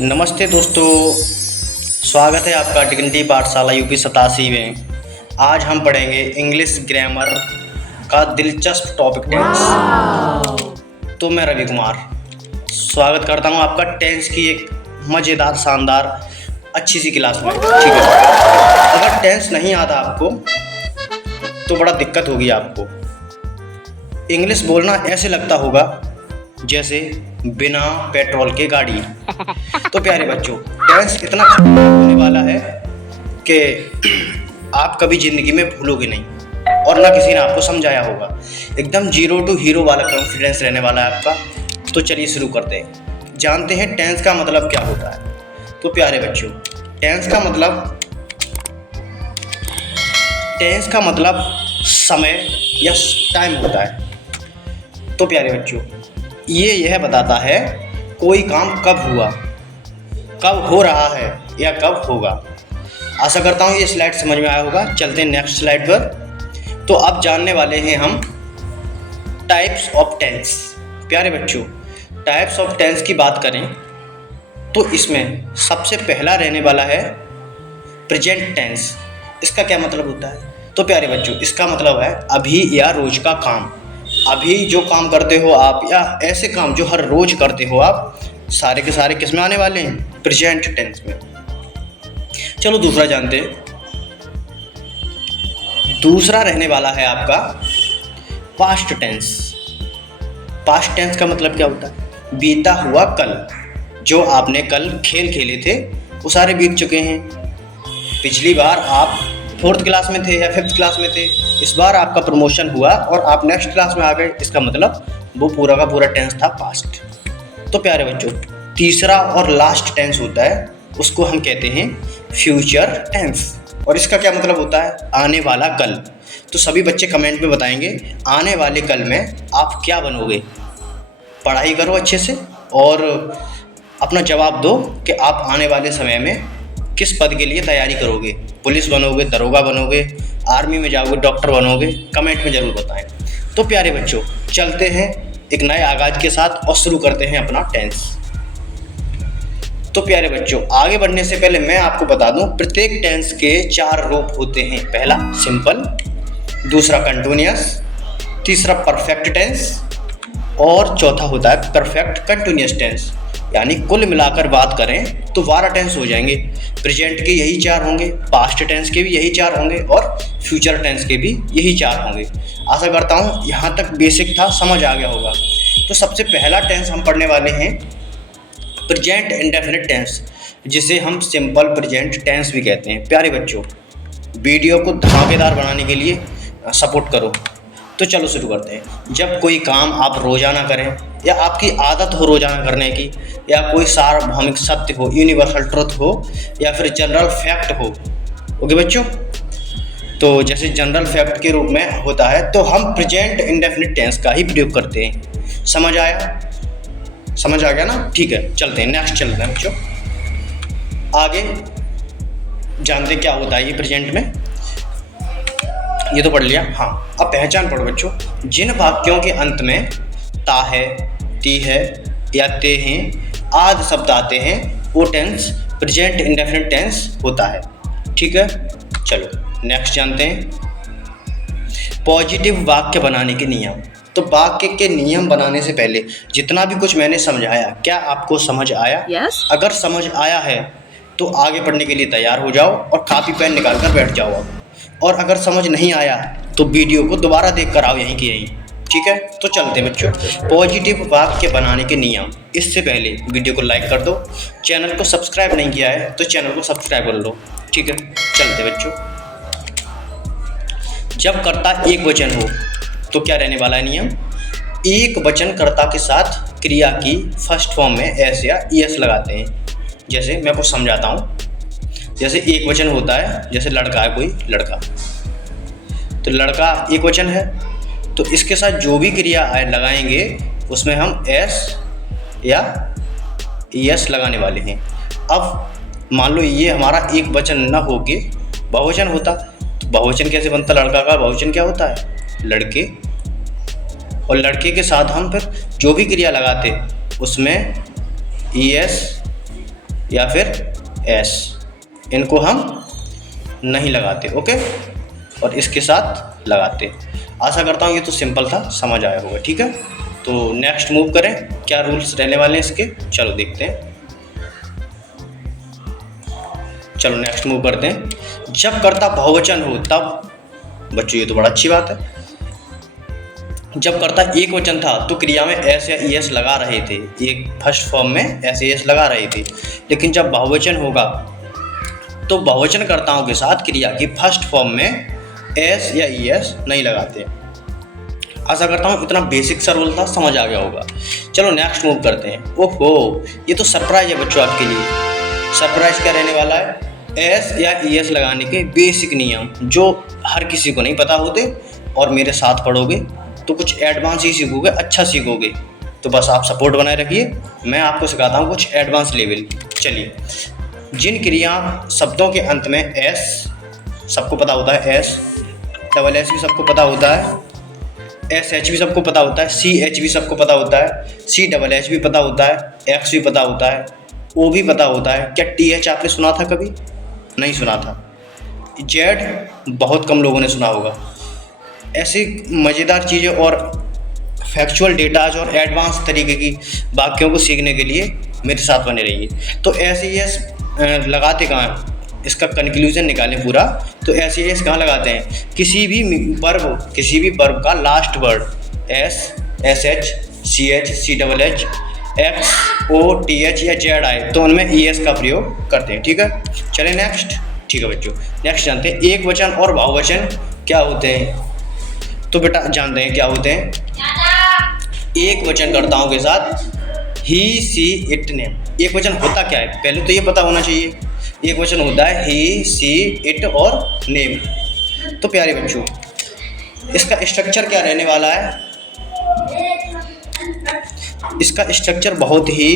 नमस्ते दोस्तों, स्वागत है आपका डिग्निटी पाठशाला यूपी 87 में। आज हम पढ़ेंगे इंग्लिश ग्रामर का दिलचस्प टॉपिक टेंस। तो मैं रवि कुमार स्वागत करता हूं आपका टेंस की एक मज़ेदार शानदार अच्छी सी क्लास में। ठीक है, अगर टेंस नहीं आता आपको तो बड़ा दिक्कत होगी आपको। इंग्लिश बोलना ऐसे लगता होगा जैसे बिना पेट्रोल के गाड़ी। तो प्यारे बच्चों, टेंस इतना होने वाला है कि आप कभी ज़िंदगी में भूलोगे नहीं और ना किसी ने आपको समझाया होगा। एकदम जीरो टू हीरो वाला कॉन्फिडेंस रहने वाला है आपका। तो चलिए शुरू करते हैं। जानते हैं टेंस का मतलब क्या होता है। तो प्यारे बच्चों, टेंस का मतलब समय या टाइम होता है। तो प्यारे बच्चों, यह बताता है कोई काम कब हुआ, कब हो रहा है या कब होगा। आशा करता हूँ ये स्लाइड समझ में आया होगा। चलते हैं नेक्स्ट स्लाइड पर। तो अब जानने वाले हैं हम टाइप्स ऑफ टेंस। प्यारे बच्चों, टाइप्स ऑफ टेंस की बात करें तो इसमें सबसे पहला रहने वाला है प्रेजेंट टेंस। इसका क्या मतलब होता है? तो प्यारे बच्चों, इसका मतलब है अभी या रोज का काम। अभी जो काम करते हो आप या ऐसे काम जो हर रोज करते हो आप, सारे के सारे किस में आने वाले हैं? प्रेजेंट टेंस में। चलो दूसरा जानते हैं। दूसरा रहने वाला है आपका पास्ट टेंस। पास्ट टेंस का मतलब क्या होता है? बीता हुआ कल। जो आपने कल खेल खेले थे वो सारे बीत चुके हैं। पिछली बार आप 4th क्लास में थे या 5th क्लास में थे, इस बार आपका प्रमोशन हुआ और आप नेक्स्ट क्लास में आ गए। इसका मतलब वो पूरा का पूरा टेंस था पास्ट। तो प्यारे बच्चों, तीसरा और लास्ट टेंस होता है, उसको हम कहते हैं फ्यूचर टेंस। और इसका क्या मतलब होता है? आने वाला कल। तो सभी बच्चे कमेंट में बताएंगे आने वाले कल में आप क्या बनोगे। पढ़ाई करो अच्छे से और अपना जवाब दो कि आप आने वाले समय में किस पद के लिए तैयारी करोगे। पुलिस बनोगे, दरोगा बनोगे, आर्मी में जाओगे, डॉक्टर बनोगे। कमेंट में ज़रूर बताएं। तो प्यारे बच्चों, चलते हैं एक नए आगाज़ के साथ और शुरू करते हैं अपना टेंस। तो प्यारे बच्चों, आगे बढ़ने से पहले मैं आपको बता दूं, प्रत्येक टेंस के 4 रूप होते हैं। पहला सिंपल, दूसरा कंटिन्यूअस, तीसरा परफेक्ट टेंस और चौथा होता है परफेक्ट कंटिन्यूअस टेंस। यानी कुल मिलाकर बात करें तो 12 टेंस हो जाएंगे। प्रेजेंट के यही 4 होंगे, पास्ट टेंस के भी यही 4 होंगे और फ्यूचर टेंस के भी यही 4 होंगे। आशा करता हूँ यहाँ तक बेसिक था, समझ आ गया होगा। तो सबसे पहला टेंस हम पढ़ने वाले हैं प्रेजेंट इंडेफिनिट टेंस, जिसे हम सिंपल प्रेजेंट टेंस भी कहते हैं। प्यारे बच्चों, वीडियो को धमाकेदार बनाने के लिए सपोर्ट करो। तो चलो शुरू करते हैं। जब कोई काम आप रोज़ाना करें या आपकी आदत हो रोज़ाना करने की, या कोई सार्वभौमिक सत्य हो, यूनिवर्सल ट्रुथ हो, या फिर जनरल फैक्ट हो। ओके बच्चों, तो जैसे जनरल फैक्ट के रूप में होता है तो हम प्रेजेंट इंडेफिनिट टेंस का ही प्रयोग करते हैं। समझ आया? समझ आ गया ना? ठीक है, चलते हैं नेक्स्ट। चलते हैं बच्चों आगे। जानते क्या होता है ये प्रेजेंट में? ये तो पढ़ लिया। हाँ, अब पहचान पढ़ो बच्चों। जिन वाक्यों के अंत में ता है, ती है या ते हैं आदि शब्द आते हैं वो टेंस प्रेजेंट इंडेफिनिट टेंस होता है। ठीक है, चलो नेक्स्ट जानते हैं पॉजिटिव वाक्य बनाने के नियम। तो वाक्य के नियम बनाने से पहले जितना भी कुछ मैंने समझाया, क्या आपको समझ आया? Yes. अगर समझ आया है तो आगे पढ़ने के लिए तैयार हो जाओ और कापी पेन निकाल कर बैठ जाओ। और अगर समझ नहीं आया तो वीडियो को दोबारा देख कर आओ यहीं की यहीं। ठीक है, तो चलते हैं बच्चों पॉजिटिव वाक्य बनाने के नियम। इससे पहले वीडियो को लाइक कर दो, चैनल को सब्सक्राइब नहीं किया है तो चैनल को सब्सक्राइब कर लो। ठीक है, चलते बच्चों। जब कर्ता एक वचन हो तो क्या रहने वाला है नियम? एक वचन कर्ता के साथ क्रिया की फर्स्ट फॉर्म में एस या ईएस लगाते हैं। जैसे मैं कुछ समझाता हूँ। जैसे एक वचन होता है, जैसे लड़का है कोई लड़का, तो लड़का एक वचन है, तो इसके साथ जो भी क्रिया लगाएंगे उसमें हम एस या एस लगाने वाले हैं। अब मान लो ये हमारा एक वचन न हो के बहुवचन होता, तो बहुवचन कैसे बनता? लड़का का बहुवचन क्या होता है? लड़के। और लड़के के साथ हम फिर जो भी क्रिया लगाते उसमें एस या फिर एस, इनको हम नहीं लगाते, ओके, और इसके साथ लगाते। आशा करता हूँ ये तो सिंपल था, समझ आया होगा, ठीक है। तो नेक्स्ट मूव करें, क्या रूल्स रहने वाले हैं इसके, चलो देखते हैं। चलो नेक्स्ट मूव करते हैं। जब कर्ता बहुवचन हो तब, बच्चों ये तो बड़ा अच्छी बात है, जब कर्ता एक वचन था तो क्रिया में एस या ईएस लगा रहे थे, एक फर्स्ट फॉर्म में एस या ईएस लगा रहे थे। लेकिन जब बहुवचन होगा तो बहुवचनकर्ताओं के साथ क्रिया की फर्स्ट फॉर्म में एस या ईएस नहीं लगाते। आशा करता हूँ इतना बेसिक सा रूल था, समझ आ गया होगा। चलो नेक्स्ट मूव करते हैं। ओहो, ये तो सरप्राइज है बच्चों आपके लिए। सरप्राइज क्या रहने वाला है, एस या ईएस लगाने के बेसिक नियम जो हर किसी को नहीं पता होते, और मेरे साथ पढ़ोगे तो कुछ एडवांस ही सीखोगे, अच्छा सीखोगे। तो बस आप सपोर्ट बनाए रखिए, मैं आपको सिखाता हूँ कुछ एडवांस लेवल। चलिए, जिन क्रिया शब्दों के अंत में एस, सबको पता होता है एस, डबल एस भी सबको पता होता है, एस एच भी सबको पता होता है, सी एच भी सबको पता होता है, सी डबल एच भी पता होता है, एक्स भी पता होता है, ओ भी पता होता है। क्या टी एच आपने सुना था कभी? नहीं सुना था। जेड बहुत कम लोगों ने सुना होगा। ऐसी मज़ेदार चीज़ें और फैक्चुअल डेटाज और एडवांस तरीके की वाक्यों को सीखने के लिए मेरे साथ बने रहिए। तो ऐसे एस लगाते कहाँ, इसका कंक्लूजन निकालें पूरा। तो ऐसे एस कहाँ लगाते हैं, किसी भी वर्ब का last word S, S H, C H, C double H, X, O, T H या जेड आए तो उनमें ई एस का प्रयोग करते हैं, ठीक है। चलें नेक्स्ट, ठीक है बच्चों, नेक्स्ट जानते हैं एक वचन और बहुवचन क्या होते हैं। तो बेटा जानते हैं क्या होते हैं। एक वचनकर्ताओं के साथ ही, सी, इट, नेम। एक वचन होता क्या है पहले तो ये पता होना चाहिए। एक वचन होता है ही, सी, इट और नेम। तो प्यारे बच्चों, इसका स्ट्रक्चर क्या रहने वाला है, इसका स्ट्रक्चर बहुत ही,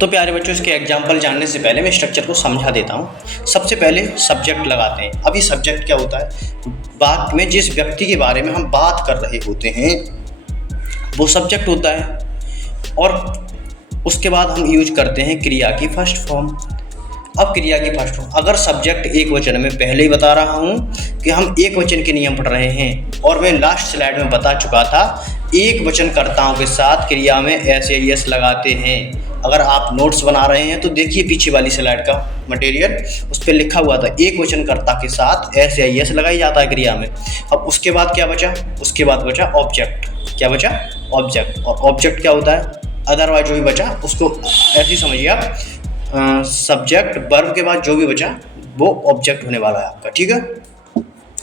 तो प्यारे बच्चों इसके एग्जाम्पल जानने से पहले मैं स्ट्रक्चर को समझा देता हूँ। सबसे पहले सब्जेक्ट लगाते हैं। अभी सब्जेक्ट क्या होता है, वाक्य में जिस व्यक्ति के बारे में हम बात कर रहे होते हैं वो सब्जेक्ट होता है, और उसके बाद हम यूज करते हैं क्रिया की फर्स्ट फॉर्म। अब क्रिया की फर्स्ट फॉर्म, अगर सब्जेक्ट एक वचन में, पहले ही बता रहा हूँ कि हम एक वचन के नियम पढ़ रहे हैं, और मैं लास्ट स्लाइड में बता चुका था एक वचनकर्ताओं के साथ क्रिया में एस या एस लगाते हैं। अगर आप नोट्स बना रहे हैं तो देखिए पीछे वाली स्लाइड का मटेरियल, उस पर लिखा हुआ था एक वचनकर्ता के साथ एस या एस लगाई जाता है क्रिया में। अब उसके बाद क्या बचा, उसके बाद बचा ऑब्जेक्ट। क्या बचा, ऑब्जेक्ट। और ऑब्जेक्ट क्या होता है, अदरवाइज जो भी बचा उसको ऐसे ही समझिए आप, सब्जेक्ट वर्ब के बाद जो भी बचा वो ऑब्जेक्ट होने वाला है आपका, ठीक है।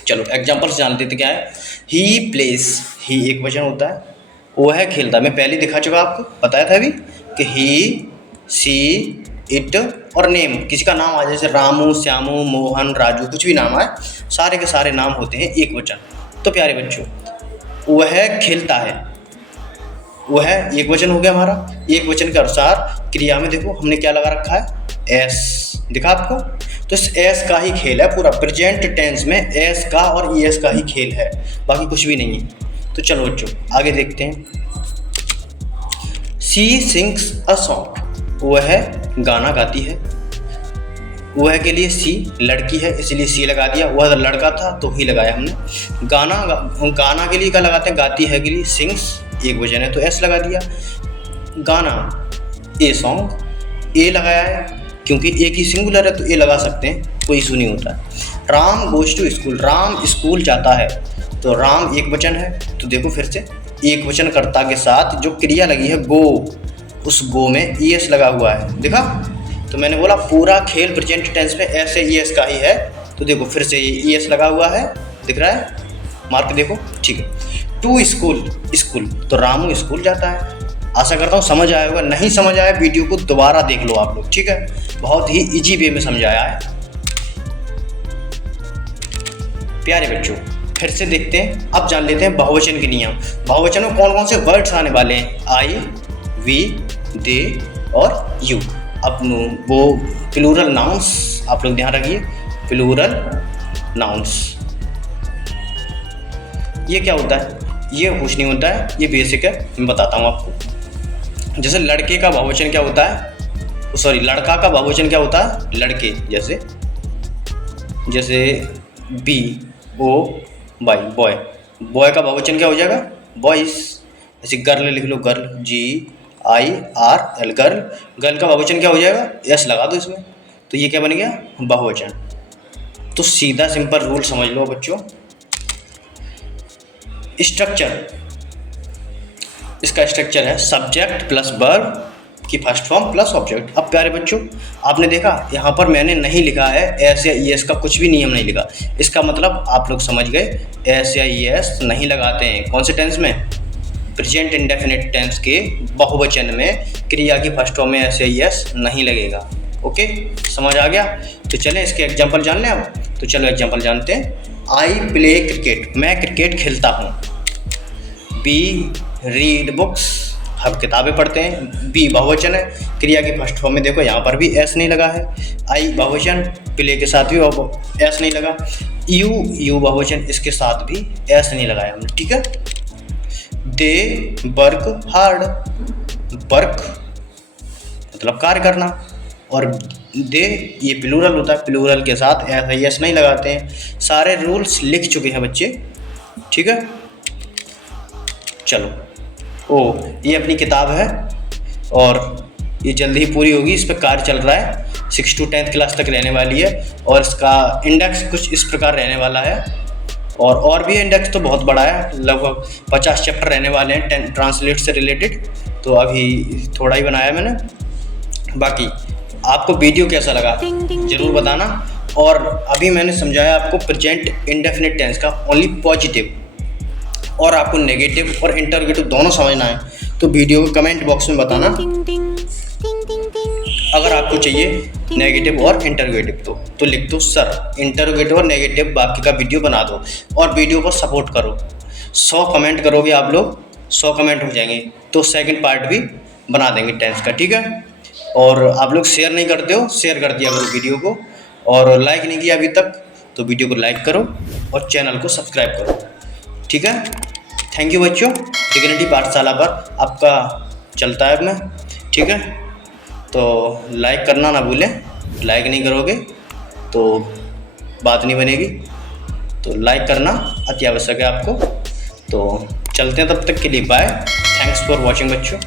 चलो एग्जाम्पल से जान लेते क्या है। ही प्लेस, ही एक वचन होता है, वो है खेलता। मैं पहले दिखा चुका आपको, बताया था अभी कि ही, सी, इट और नेम, किसी का नाम आ जाए जैसे रामू, श्यामू, मोहन, राजू, कुछ भी नाम आए, सारे के सारे नाम होते हैं एक वचन। तो प्यारे बच्चों, वह खेलता है, वह एक वचन हो गया हमारा। एक वचन के अनुसार क्रिया में देखो हमने क्या लगा रखा है, एस, दिखा आपको। तो इस एस का ही खेल है पूरा, प्रेजेंट टेंस में एस का और ई एस का ही खेल है, बाकी कुछ भी नहीं है। तो चलो बच्चों आगे देखते हैं। सी सिंग्स अ सॉन्ग, वह गाना गाती है। वह के लिए सी लड़की है इसलिए सी लगा दिया, वह लड़का था तो ही लगाया हमने। गाना के लिए क्या लगाते हैं, गाती है के लिए सिंग्स एक वचन है तो एस लगा दिया। गाना, ए सॉन्ग, ए लगाया है क्योंकि एक ही सिंगुलर है तो ए लगा सकते हैं, कोई इशू नहीं होता है। Ram goes to school, Ram school जाता है, तो राम एक वचन है तो देखो फिर से एक वचनकर्ता के साथ जो क्रिया लगी है गो, उस गो में ई एस लगा हुआ है, देखा। तो मैंने बोला पूरा खेल प्रेजेंट टेंस में ऐसे ई एस का ही है, तो देखो फिर से ई एस लगा हुआ है, दिख रहा है, मार्क देखो, ठीक है। टू स्कूल, स्कूल, तो रामू स्कूल जाता है। आशा करता हूँ समझ आया होगा, नहीं समझ आया वीडियो को दोबारा देख लो आप लोग, ठीक है। बहुत ही इजी वे में समझाया है। प्यारे बच्चों फिर से देखते हैं, अब जान लेते हैं बहुवचन के नियम। बहुवचन में कौन कौन से वर्ड्स आने वाले हैं, आई, वी, दे और यू। अब वो प्लूरल नाउन्स आप लोग ध्यान रखिए, प्लूरल नाउन्स। ये क्या होता है, ये कुछ नहीं होता है, ये बेसिक है, मैं बताता हूँ आपको। जैसे लड़के का बहुवचन क्या होता है, सॉरी, लड़का का बहुवचन क्या होता है? लड़के। जैसे B O Y, boy. Boy का बहुवचन क्या हो जाएगा? बॉयज। ऐसे गर्ल लिख लो, गर्ल, GIRL, गर्ल। गर्ल का बहुवचन क्या हो जाएगा? एस लगा दो इसमें, तो ये क्या बन गया? बहुवचन। तो सीधा सिंपल रूल समझ लो बच्चों। स्ट्रक्चर, इसका स्ट्रक्चर है सब्जेक्ट प्लस वर्ब की फर्स्ट फॉर्म प्लस ऑब्जेक्ट। अब प्यारे बच्चों, आपने देखा यहाँ पर मैंने नहीं लिखा है एस या ES का, कुछ भी नियम नहीं लिखा। इसका मतलब आप लोग समझ गए, एस या ES नहीं लगाते हैं। कौन से टेंस में? प्रेजेंट इंडेफिनिट टेंस के बहुवचन में क्रिया की फर्स्ट फॉर्म में एस या ES नहीं लगेगा। ओके, समझ आ गया? तो चलें इसके एग्जाम्पल जान लें अब। तो चलो एग्जाम्पल जानते हैं। आई प्ले क्रिकेट, मैं क्रिकेट खेलता हूँ। बी रीड बुक्स, हम किताबें पढ़ते हैं। बी बहुवचन है, क्रिया की फर्स्ट फॉर्म में देखो यहाँ पर भी एस नहीं लगा है। आई बहुवचन, प्ले के साथ भी एस नहीं लगा। यू बहुवचन, इसके साथ भी एस नहीं लगाया हमने, ठीक है। दे वर्क हार्ड, वर्क मतलब कार्य करना, और दे ये प्लूरल होता है, प्लूरल के साथ एस नहीं लगाते हैं। सारे रूल्स लिख चुके हैं बच्चे, ठीक है। चलो, ये अपनी किताब है और ये जल्दी ही पूरी होगी। इस पर कार्य चल रहा है, 6 to 10th क्लास तक रहने वाली है, और इसका इंडेक्स कुछ इस प्रकार रहने वाला है। और भी इंडेक्स तो बहुत बड़ा है, लगभग 50 चैप्टर रहने वाले हैं ट्रांसलेट से रिलेटेड। तो अभी थोड़ा ही बनाया मैंने। बाकी आपको वीडियो कैसा लगा ज़रूर बताना। और अभी मैंने समझाया आपको प्रेजेंट इंडेफिनिट टेंस का ओनली पॉजिटिव, और आपको नेगेटिव और इंटरोगेटिव दोनों समझना है, तो वीडियो को कमेंट बॉक्स में बताना अगर आपको चाहिए नेगेटिव और इंटरोगेटिव। तो लिख दो सर इंटरोगेटिव और नेगेटिव वाक्य का वीडियो बना दो, और वीडियो को सपोर्ट करो। 100 कमेंट करोगे आप लोग, 100 कमेंट हो जाएंगे तो सेकंड पार्ट भी बना देंगे टेंस का, ठीक है। और आप लोग शेयर नहीं करते हो, शेयर कर दिया करो वीडियो को, और लाइक नहीं किया अभी तक तो वीडियो को लाइक करो और चैनल को सब्सक्राइब करो, ठीक है। थैंक यू बच्चों। डिग्निटी पाठशाला पर आपका चलता है अब में, ठीक है। तो लाइक करना ना भूलें, लाइक नहीं करोगे तो बात नहीं बनेगी, तो लाइक करना अति आवश्यक है आपको। तो चलते हैं, तब तक के लिए बाय। थैंक्स फॉर वॉचिंग बच्चों।